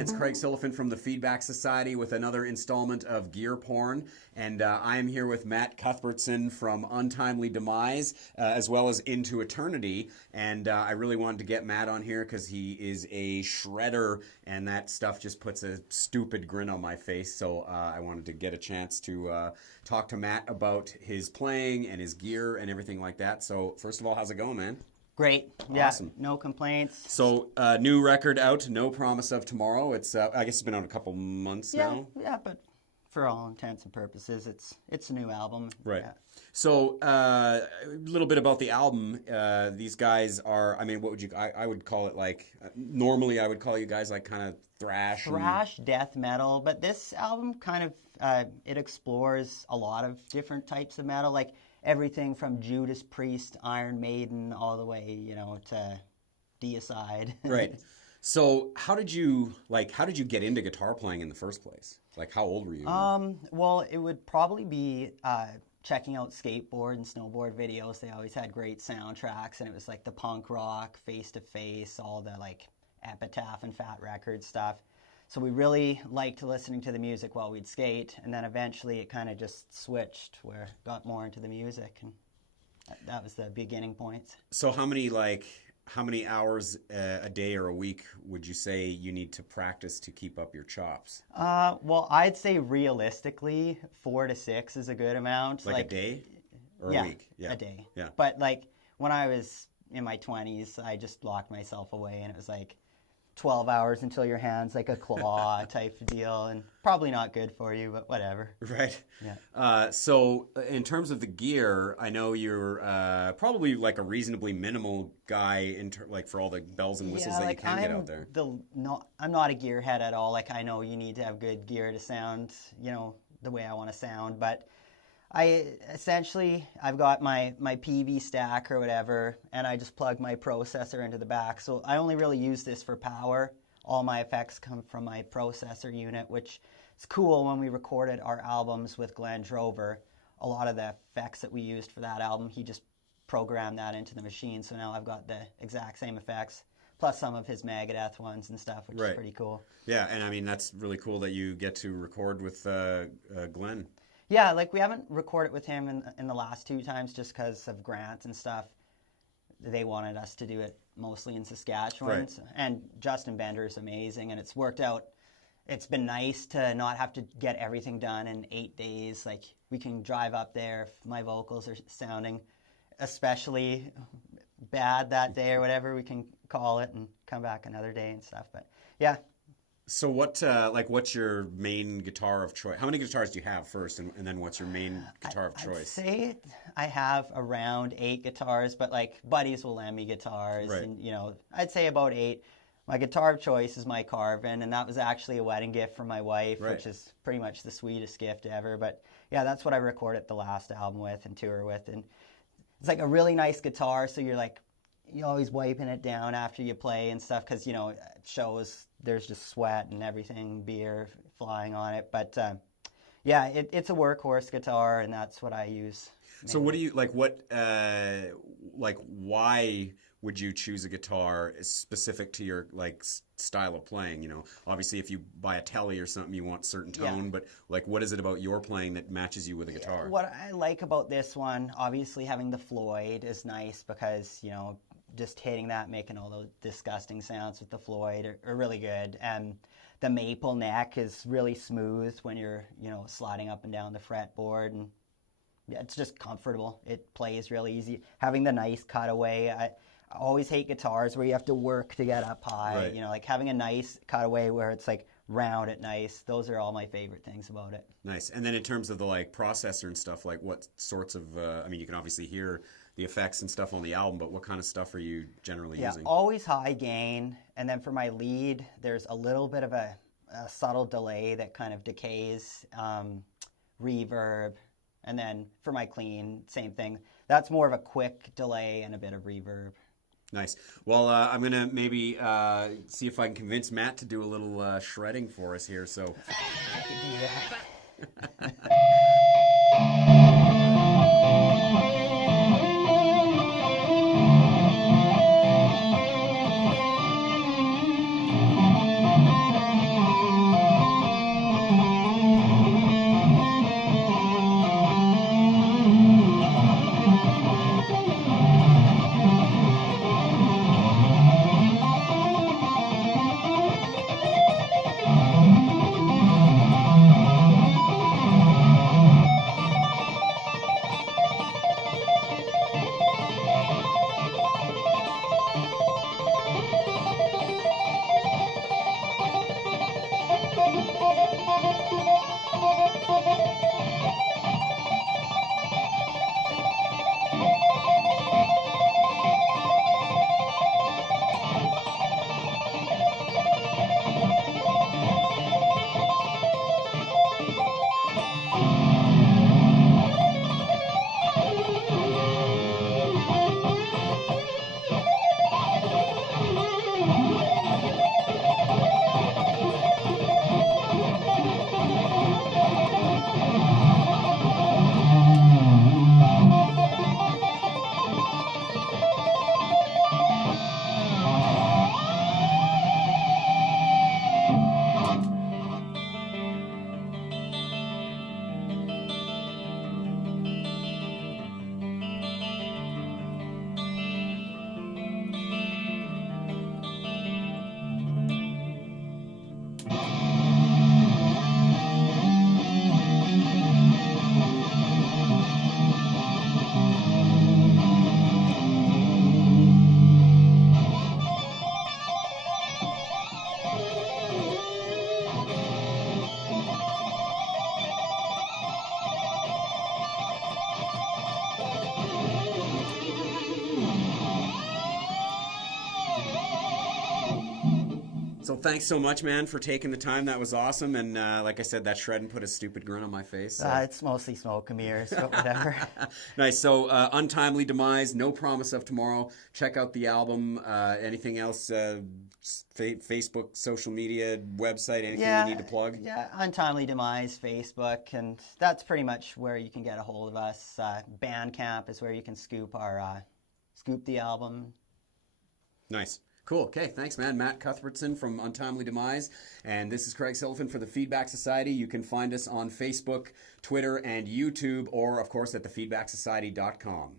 It's Craig Silliphant from the Feedback Society with another installment of Gear Porn. And I am here with Matt Cuthbertson from Untimely Demise, as well as Into Eternity. And I really wanted to get Matt on here because he is a shredder, and that stuff just puts a stupid grin on my face. So I wanted to get a chance to talk to Matt about his playing and his gear and everything like that. So first of all, how's it going, man? Great. Awesome. Yeah, no complaints. So, new record out, No Promise of Tomorrow. It's I guess it's been out a couple months now. Yeah, but for all intents and purposes, it's a new album. Right. Yeah. So, a little bit about the album. These guys are, I mean, what would you, I would call it like, normally I would call you guys like kind of thrash. Death metal, but this album kind of, it explores a lot of different types of metal, like everything from Judas Priest, Iron Maiden, all the way, to Deicide. Right. So how did you get into guitar playing in the first place? Like, how old were you? Well, it would probably be checking out skateboard and snowboard videos. They always had great soundtracks, and it was like the punk rock, Face to Face, all the like Epitaph and Fat Record stuff. So we really liked listening to the music while we'd skate, and then eventually it kind of just switched where it got more into the music, and that was the beginning point. So how many hours a day or a week would you say you need to practice to keep up your chops? Well, I'd say realistically 4 to 6 is a good amount. Like a day or a week? Yeah, a day. Yeah. But like when I was in my 20s, I just locked myself away, and it was like 12 hours until your hand's like a claw type of deal, and probably not good for you, but whatever. Right. Yeah. So in terms of the gear, I know you're probably like a reasonably minimal guy like for all the bells and whistles that you can get out there. I'm not a gearhead at all. Like, I know you need to have good gear to sound, the way I want to sound, but I've got my PV stack or whatever, and I just plug my processor into the back. So I only really use this for power. All my effects come from my processor unit, which is cool. When we recorded our albums with Glenn Drover, a lot of the effects that we used for that album, he just programmed that into the machine. So now I've got the exact same effects, plus some of his Megadeth ones and stuff, which is pretty cool. Yeah, and I mean, that's really cool that you get to record with Glenn. Yeah, like we haven't recorded with him in the last 2 times just because of grants and stuff. They wanted us to do it mostly in Saskatchewan. Right. And Justin Bender is amazing, and it's worked out. It's been nice to not have to get everything done in 8 days. Like, we can drive up there if my vocals are sounding especially bad that day or whatever, we can call it and come back another day and stuff. But yeah. So what's your main guitar of choice? How many guitars do you have first, and then what's your main guitar of choice? I'd say I have around 8 guitars, but like buddies will lend me guitars, right. And I'd say about 8. My guitar of choice is my Carvin, and that was actually a wedding gift from my wife, right. Which is pretty much the sweetest gift ever. But yeah, that's what I recorded the last album with and tour with, and it's like a really nice guitar. So you're always wiping it down after you play and stuff, because it shows there's just sweat and everything, beer flying on it. But yeah, it's a workhorse guitar, and that's what I use. So what do you why would you choose a guitar specific to your style of playing? Obviously if you buy a Tele or something, you want certain tone, but what is it about your playing that matches you with a guitar? What I like about this one, obviously having the Floyd is nice, because just hitting that, making all those disgusting sounds with the Floyd are really good. And the maple neck is really smooth when you're, sliding up and down the fretboard, and yeah, it's just comfortable. It plays really easy. Having the nice cutaway, I always hate guitars where you have to work to get up high. Right. Like having a nice cutaway where it's like round and nice. Those are all my favorite things about it. Nice. And then in terms of the processor and stuff, what sorts of, you can obviously hear the effects and stuff on the album, but what kind of stuff are you generally using? Always high gain. And then for my lead, there's a little bit of a subtle delay that kind of decays, reverb. And then for my clean, same thing. That's more of a quick delay and a bit of reverb. Nice. Well, I'm going to maybe see if I can convince Matt to do a little shredding for us here. So I can do that. thanks so much, man, for taking the time. That was awesome. And like I said, that shredding put a stupid grin on my face. So. It's mostly smoke and mirrors, but whatever. Nice. So, Untimely Demise, No Promise of Tomorrow. Check out the album. Anything else? Facebook, social media, website, anything you need to plug? Yeah, Untimely Demise, Facebook, and that's pretty much where you can get a hold of us. Bandcamp is where you can scoop the album. Nice. Cool. Okay. Thanks, man. Matt Cuthbertson from Untimely Demise. And this is Craig Sullivan for the Feedback Society. You can find us on Facebook, Twitter, and YouTube, or, of course, at thefeedbacksociety.com.